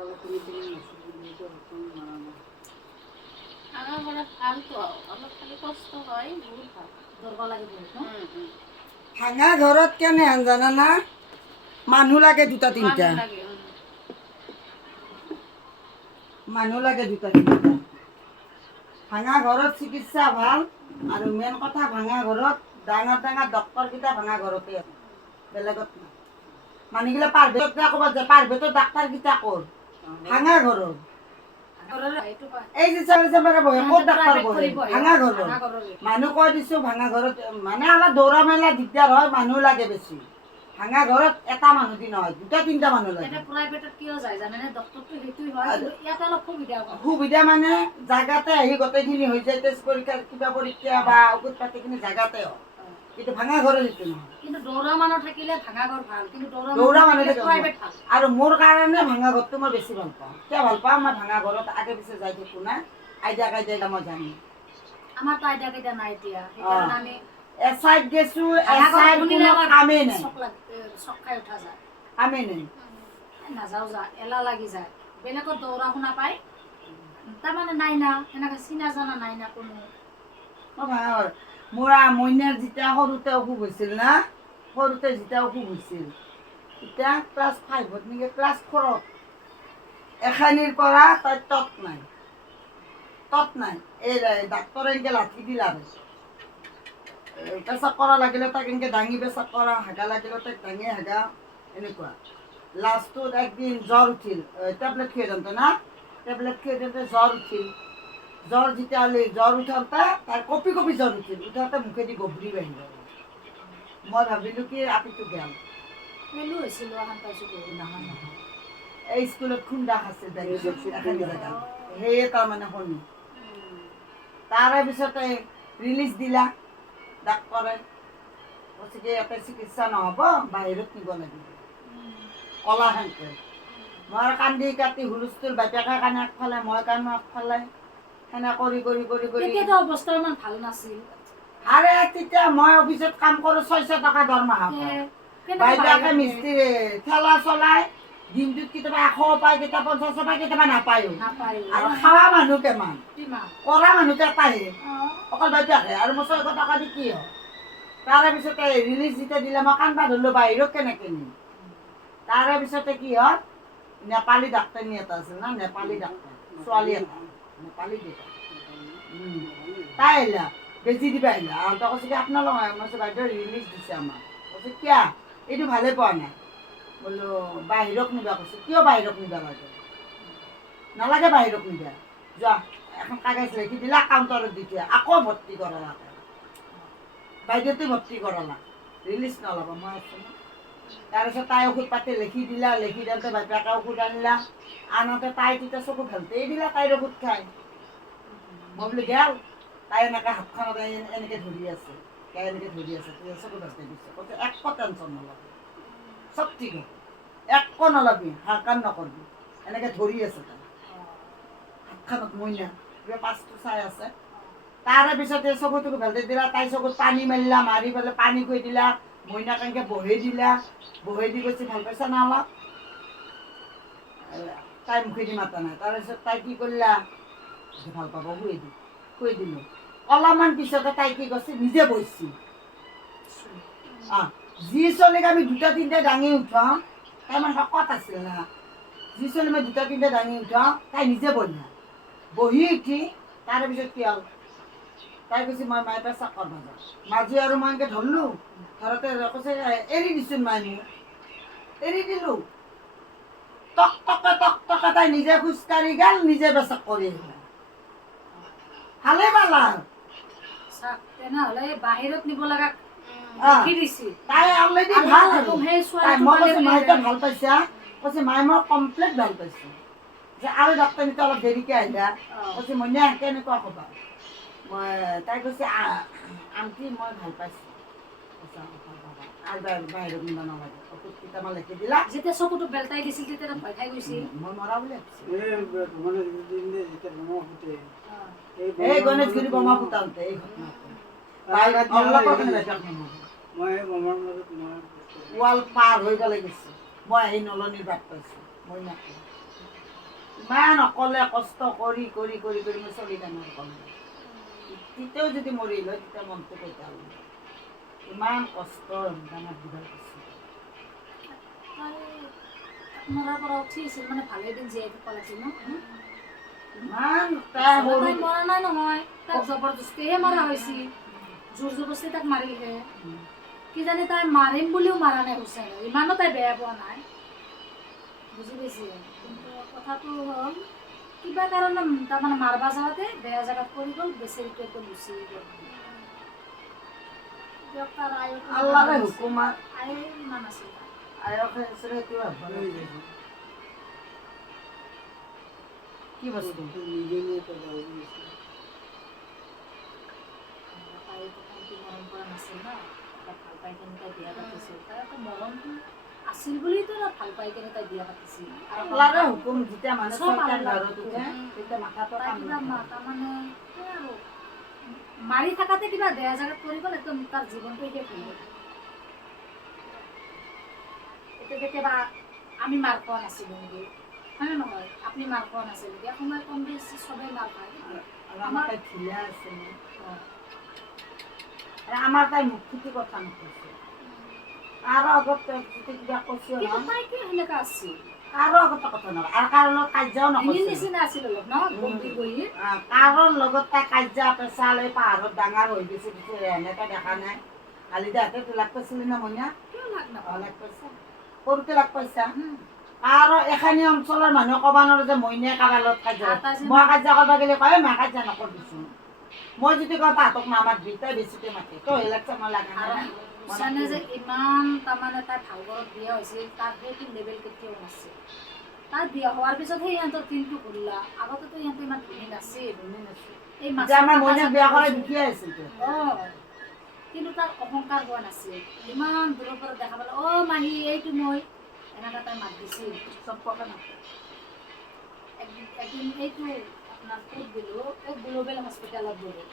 আমাৰ ঘৰত ভালতো অলপ খালি কষ্ট হয় বহুত ভাল দৰব লাগে বহুত ভাঙা ঘৰত কেনে হেন জানানা মানুহ লাগে দুটা তিনটা লাগে মানুহ লাগে দুটা তিনটা ভাঙা ঘৰত চিকিৎসা ভাল আৰু মেইন কথা ভাঙা ঘৰত ডাঙৰ ডাঙৰ ডক্টৰকেইটা ভাঙা ঘৰতে আছে বেলেগত নাই মানুহগিলা প্ৰাইভেটত যায় ক'ৰবাত যায় প্ৰাইভেটৰ ডাক্তাৰকেইটা ক'ত ভাঙা ঘৰত এই যে চাৰে বহে ক'ত ডাক্তাৰ বহে ভাঙা ঘৰত মানুহ কৈ দিছোঁ ভাঙা ঘৰত মানে অলপ দৌৰা মেলা দিগদাৰ হয় মানুহ লাগে বেছি ভাঙা ঘৰত এটা মানুহ দি নহয় দুটা তিনটা মানুহ লাগে প্ৰাইভেটত কিয় যায় জানেনে ডক্টৰটো সেইটোই হয় ইয়াত অলপ সুবিধা মানে জাগাতে আহি গোটেইখিনি হৈ যায় টেষ্ট পৰীক্ষা কিবা পৰীক্ষা বা ঔষধ পাতিখিনি জাগাতে হয় কিন্তু ভাঙা ঘৰত সেইটো নহয় কিন্তু দৌৰা মানুহ থাকিলে ভাঙা ঘৰ ভাল কিন্তু দৌৰা মানুহ প্ৰাইভেট ভাল আৰু মোৰ কাৰণে ভাঙা ঘৰটো মই বেছি ভাল পাওঁ কিয় ভাল পাওঁ মই ভাঙা ঘৰত আগে পিছে যাই থাকোঁ না আইডিয়া কাইডিয়া মই জানো আমাৰতো আইডিয়া কেইটা নাই এতিয়া সেইকাৰণে আমি এচাইড গেছো এচাইড কোনো কামেই নাই চক খাই উঠা যায় কামেই নাই নাযাওঁ যা এলাহ লাগি যায় বেলেগত দৌৰা শুনা পাই তাৰমানে নাই না এনেকৈ চিনা জানা নাই না কোনো মোৰ মইনাৰ যেতিয়া সৰুতে অসুখ হৈছিল না সৰুতে যেতিয়া অসুখ হৈছিল এতিয়া ক্লাছ 5ত নেকি ক্লাছ 4ত এখানিৰ পৰা তাই তত নাই এই ডাক্তৰে এনেকৈ লাঠি দিলা পেচাব কৰা লাগিলে তাক এনেকৈ দাঙি পেচাব কৰা হাগা লাগিলে তাক দাঙি হাগা এনেকুৱা লাষ্টত একদিন জ্বৰ উঠিল টেবলেট খুৱাই দিওঁতে না টেবলেট খুৱাই দিওঁতে জ্বৰ উঠিল জ্বৰ যেতিয়া জ্বৰ উঠাওঁতে তাই কঁপি কঁপি জ্বৰ উঠিল উঠাওঁতে মুখেদি গভৰি বাঢ়িব মই ভাবিলোঁ কি আপিটো গেল পেলু হৈছিলোঁ এখন পাইছোঁ বহুত নহয় নহয় এই স্কুলত খুন্দা খাইছে এখানি জেগা সেয়ে তাৰমানে শুনি তাৰে পিছতে ৰিলিজ দিলা ডাক্তৰে কৈছে কি ইয়াতে চিকিৎসা নহ'ব বাহিৰত নিব লাগিব কলা সেনকে মই কান্দি কাটি হুলস্থুল বাপেকে কাণে আগফালে মই কাণো আগফালে সেনে কৰি কৰি কৰি কৰি তেতিয়াতো অৱস্থা ইমান ভাল নাছিল আৰে তেতিয়া মই অফিচত কাম কৰোঁ 600 টকা দৰমহা পাওঁ বাইদেউকে মিস্ত্ৰী ঠেলা চলাই দিনটোত কেতিয়াবা 100 পায় কেতিয়াবা 50 পায় কেতিয়াবা নাপায়ো আৰু খাৱা মানুহ কিমান কৰা মানুহ এটাহে অকল বাইদেউকে আৰু মই 600 টকা দি কি হয় তাৰে পিছতে ৰিলিজ যেতিয়া দিলে মই কান্দা ধৰিলোঁ বাহিৰত কেনেকৈ নিম তাৰে পিছতে কি হ'ল নেপালী ডাক্তৰনী এটা আছিল না নেপালী ডাক্তৰ ছোৱালী এটা নেপালী দেউতা তাই আহিলা বেজি দিবা আহিলা আৰু তই কৈছে কি আপোনালোক মই কৈছোঁ বাইদেউ ৰিলিজ দিছে আমাক কৈছে কিয়া এইটো ভালে পোৱা নাই বোলো বাহিৰত নিবা কৈছোঁ কিয় বাহিৰত নিবা বাইদেউ নালাগে বাহিৰত নিবা যোৱা এখন কাগজ লিখি দিলা কাউণ্টাৰত দি দিয়া আকৌ ভৰ্তি কৰালা বাইদেউতে ভৰ্তি কৰালা ৰিলিজ নল'ব মই আছোঁ তাৰপিছত তাই ঔষধ পাতি লিখি দিলা লিখি দিওঁতে বাপেকে ঔষধ আনিলা আনোতে তাই তেতিয়া চকু ভালতেই দিলা তাইৰ ঔষধ খাই মই বোলো গেল তাই এনেকৈ হাতখনত এনেকৈ ধৰি আছে তাই এনেকৈ ধৰি আছে চকু ভালতে দিছে কৈছে একো টেনশ্যন নল'বি চব ঠিক হ'ব একো নল'বি হাকান নকৰবি এনেকৈ ধৰি আছে তাই হাতখনত মইনা কিবা পাছটো চাই আছে তাৰে পিছতে চকুটো ভালতে দিলা তাই চকুত পানী মাৰিলা মাৰি পেলাই পানী খুৱাই দিলা মইনাক এনেকৈ বহে দিলা বহে দি কৈছে ভাল পাইছা না অলপ তাই মুখেদি মাতা নাই তাৰপিছত তাই কি কৰিলা ভাল পাব খুৱাই দিলোঁ অলপমান পিছতে তাই কি কৰিছে নিজে বহিছে যি ছোৱালীক আমি দুটা তিনিটা দাঙি উঠাওঁ তাই মানে শকত আছিল না যি ছোৱালী মই দুটা তিনিটা দাঙি উঠাওঁ তাই নিজে বহিলা বহি উঠি তাৰে পিছত কি হ'ল তাই কৈছে মই মায়ে পেচাব কৰিব যাওঁ মাজু আৰু মই এনেকৈ ধৰিলোঁ ঘৰতে কৈছে এৰি দিছোঁ মায়ে মোক এৰি দিলোঁ টক টকে তাই নিজে খোজকাঢ়ি গ'ল নিজে পেচাব কৰি আহিলে ভালে পালা তেনেহ'লে বাহিৰত নিব লগা তাই অলৰেডি ভাল আৰু মই কৈছোঁ মায়ে তই ভাল পাইছা কৈছে মায়ে মই কমপ্লিট ভাল পাইছোঁ যে আৰু ডাক্তৰনীটো অলপ দেৰিকৈ আহিলা কৈছে মইনা কেনেকুৱা ক'বা মই তাই কৈছে আণ্টি মই ভাল পাইছোঁ আৰু বাহিৰত নিব নালাগে ঔষধ কেইটামান লিখি দিলা যেতিয়া চকুটো বেলতাই দিছিল তেতিয়া ভয় খাই গৈছিল মই মৰা বুলি এই গণেশগুৰি বোমা ফুটাওঁতে এই ৱাল পাৰ হৈ পেলাই গৈছে মই আহি নলনীৰ বাট পাইছোঁ মই নাপাওঁ ইমান অকলে কষ্ট কৰি কৰি কৰি কৰি মই চলি যাম অকলে। তেতিয়াও যদি মৰিল হয় তেতিয়া মনটো কৈছা ইমান কষ্ট ডাঙৰ দীঘল কৰিছোঁ। মৰাৰ পৰা উঠিছিল মানে ভালে দিন জীয়াই থাকিব লাগিছিল ন। ইমান তাই সৰু তাই মৰা নাই নহয়, তাক জবৰদস্তিহে মৰা হৈছিল, জোৰ জবৰদস্তি তাক মাৰিলে। কিজানি তাই মাৰিম বুলিও মাৰা নাই হুছেইনে, ইমানো তাই বেয়া পোৱা নাই, বুজি পাইছে। কিন্তু কথাটো হ'ল কিবা কাৰণে তাৰমানে মাৰবা যাওঁতে বেয়া জেগাত পৰি গ'ল, বেচেৰিটো একদম গুচি গ'ল। আল্লাহৰে হুকুমত আয়ো ইমান আছিল তাৰ। আয়সে আছিলে সেইটো ভাবিব লাগে। কি বস্তু? তাই প্ৰথমতে মৰম কৰা নাছিল ন, তাক ভাল পাই কিনে তাই বিয়া পাতিছিল। তাই মৰমটো আছিল বুলিতো ভাল পাই কিনে তাই বিয়া পাতিছিল। আল্লাহৰে হুকুম যেতিয়া মানুহ চব ছয়টাৰ আল্লাহৰ ঘৰত উঠে তেতিয়া মাথাটো তাই কাম কিবা নকৰে। তাৰমানে আৰু মাৰি থাকাতে কিবা বেয়া জেগাত পৰি গ'ল, একদম তাৰ জীৱনটো শেষ হৈ গ'ল। এতিয়া কেতিয়াবা আমি মাৰ খোৱা নাছিলোঁ নেকি, হয়নে নহয়? আপুনি মাৰ খোৱা নাছিল নেকি? সময় কম বেছি চবেই মাৰ খায়। আৰু আমাৰ তাই ঢিলা আছে নে? অঁ, আমাৰ তাই মুখ ফুটি কথা নকৈছে। কাৰো আগত যদি কিবা কৈছে কিন্তু নহয়, তাই কিয় সেনেকা আছিল? কাৰো আগতে কথা নকয় আৰু কাৰো লগত কাজিয়াও হিনিৰ নকৰিছিল। নিচিনা আছিল অলপ ন, গম্ভীৰ গহীৰ। কাৰো লগত তাই কাজিয়া পেচাল এই পাহাৰত ডাঙৰ হৈ গৈছে পিছে এনেকে দেখা নাই। কালি দাহঁতে লাগ পাইছিলি না মইনা? কিয় লাগ নাপাওঁ? লাগ পাইছা সৰুতে লাগ পাইছা। আৰু এখিনি অঞ্চলৰ মানুহে ক'ব নোৱাৰে যে মইনাই কাৰোবাৰ লগত কাজিয়া মই কাজিয়া কৰিব গ'লে কয় মই কাজিয়া নকৰিবিচোন। মই যদি কওঁ তাহাঁতক নামাতবি, তই বেছিকে মাতে, তই লাগছে মই লাগা নাই। হুছেইনে যে ইমান তাৰমানে তাই ভাল ঘৰত বিয়া হৈছিল, তাৰ সেইটো লেভেল কেতিয়াও নাছিল। তাই বিয়া হোৱাৰ পিছতহে ইহঁতৰ দিনটো ঘূৰিলা, আগতেতো ইহঁতে ইমান ধনী নাছিল। এই আমাৰ মইনাক বিয়া কৰা দুখীয়া আছিল। অঁ, কিন্তু তাৰ অহংকাৰ হোৱা নাছিল। ইমান দূৰৰ পৰা দেখা পালে, অ' মাহী এইটো মই, এনেকা তাই মাত দিছিল। চম্পকে মাতে। একদিন এইটো আপোনাৰ ক'ত গ'লো, এই গ্ল'বেল হস্পিটেলত গ'লো।